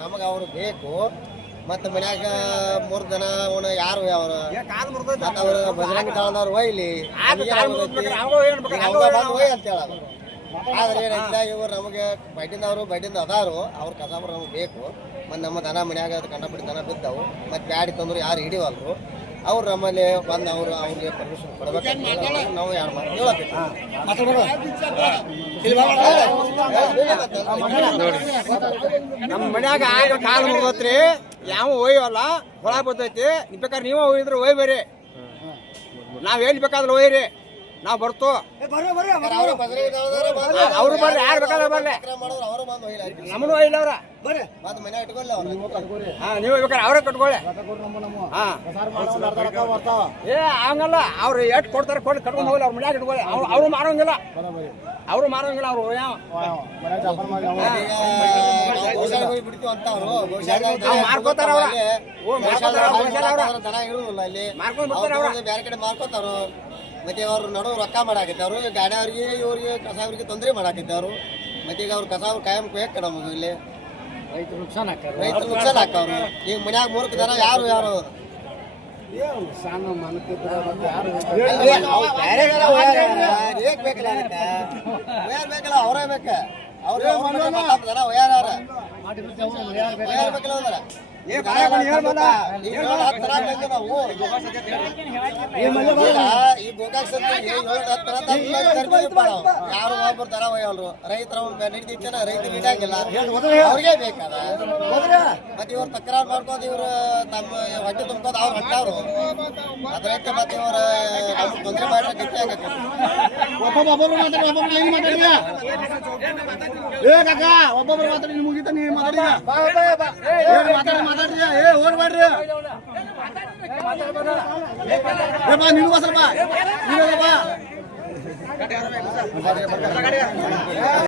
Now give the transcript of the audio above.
ನಮಗ ಅವ್ರು ಬೇಕು. ಮತ್ತೆ ಮನ್ಯಾಗ 3 ಜನ ಅವನು ಯಾರು ಅವ್ರು ಬಜರಂಗಿ ತಾಳದವ್ರು ಒಯ್ಲಿ ಅಂತ ಹೇಳೋದು. ಆದ್ರೆ ಏನಂತ ಇವ್ರು ನಮಗೆ ಬಡ್ಡಿಂದ ಅದಾರು ಅವ್ರ ಕಸಾಬ್ರು ನಮ್ಗೆ ಬೇಕು. ಮತ್ತು ನಮ್ಮ ದನ ಮನ್ಯಾಗ ಕಂಡಪಟ್ಟಿ ದನ ಬಿದ್ದವು. ಮತ್ತು ಬ್ಯಾಡಿ ತಂದ್ರು ಯಾರು ಹಿಡಿವಲ್ರು. ಅವ್ರು ನಮ್ಮಲ್ಲಿ ಬಂದು ಅವ್ರಿಗೆ ಪರ್ಮಿಷನ್ ಕೊಡ್ಬೇಕು. ನಾವು ಯಾರು ನಮ್ಮ ಮನ್ಯಾಗ ಆಗ ಕಾಲು ಮುಗಿದ್ರಿ ಯಾವ ಒಯ್ಯವಲ್ಲ ಹೊಳ ಬರ್ತೈತಿ. ಬೇಕಾದ್ರೆ ನೀವು ಒಯ್ದ್ರೆ ಒಯ್ಬೇರಿ, ನಾವ್ ಎಲ್ಲಿ ಬೇಕಾದ್ರೆ ಒಯ್ಯಿರಿ, ನಾವು ಬರ್ತೋ. ಅವ್ರು ಬರ್ರಿ, ಯಾರು ಬೇಕಾದ್ರೆ ಬರ್ರಿ, ನಮ್ಮನ್ನು ಒಯ್ಯಿಲ್ಲ ಅವ್ರ ನೀವು ಬೇಕಾದ್ರೆ ಅವ್ರೇ ಕಟ್ಕೊಳ್ಳಿ. ಏ ಹಂಗಲ್ಲ, ಅವ್ರು ಎಷ್ಟು ಕೊಡ್ತಾರೆ ಕಟ್ಕೊಂಡು ಹೋಗಲ್ಲ, ಅವ್ರ ಮನ್ಯಾಗ ಇಟ್ಕೊಳ್ಳಿ. ಅವ್ರು ಮಾರೋಂಗಿಲ್ಲ, ಅವ್ರು ಮಾರೋಂಗಿಲ್ಲ. ಅವ್ರು ಮಾರ್ಕೋತಾರ, ದನ ಇರುದಿಲ್ಲ ಇಲ್ಲಿ, ಬೇರೆ ಕಡೆ ಮಾರ್ಕೋತಾರ. ಮತ್ತೆ ಅವ್ರು ನಡು ರೊಕ್ಕ ಮಾಡಾಕೈತೆ. ಅವರು ಗಾಡಿಯವ್ರಿಗೆ ಇವ್ರಿಗೆ ಕಸಾವ್ರಿಗೆ ತೊಂದರೆ ಮಾಡಾಕೈತೆ ಅವರು. ಮತ್ತೆ ಈಗ ಅವ್ರು ಕಸಾವ್ರು ಕಾಯಂ ಬೇಕು ನಮಗೆ ಇಲ್ಲಿ. ರೈತರು ನುಕ್ಸಾನ್ ಹಾಕವ್ರು. ಈಗ ಮನ್ಯಾಗ 3 ಜನ ಯಾರು ಬೇಕಲ್ಲ ಅವರೇ ಬೇಕ. ಅವ್ರ ಜನ ಒಯ್ಯಾರ ಬೇಕಲ್ಲ. ಈ ಯಾರು ಒಬ್ಬರು ತರ ಒಯ್ಯಲ್ರು. ರೈತರ ನಡೀತಿನ ರೈತರು ಇಡಂಗಿಲ್ಲ, ಅವ್ರಿಗೆ ಬೇಕಾದ. ಮತ್ತೆ ಇವ್ರು ತಕರಾರು ಮಾಡ್ಕೊಂಡು ಇವ್ರು ತಮ್ಮ ಹೊಟ್ಟೆ ತುಂಬ್ಕೊಂಡು ಅವ್ರು ಹೊಟ್ಟವ್ರು. ಅದ್ರೈತೆ ಮತ್ತೆ ಇವ್ರ ತೊಂದರೆ ಮಾಡ್ರೆ ಗಟ್ಟಿ ಆಗಕ್ಕೆ. ಒಬ್ಬೊಬ್ಬರು ಮಾತಾಡಿ ಮುಗಿತ ನೀವು ಮಾತಾಡ್ರಿ. ಓಡ್ಬೇಡ್ರಿ, ನೀನು ಸ್ವಲ್ಪ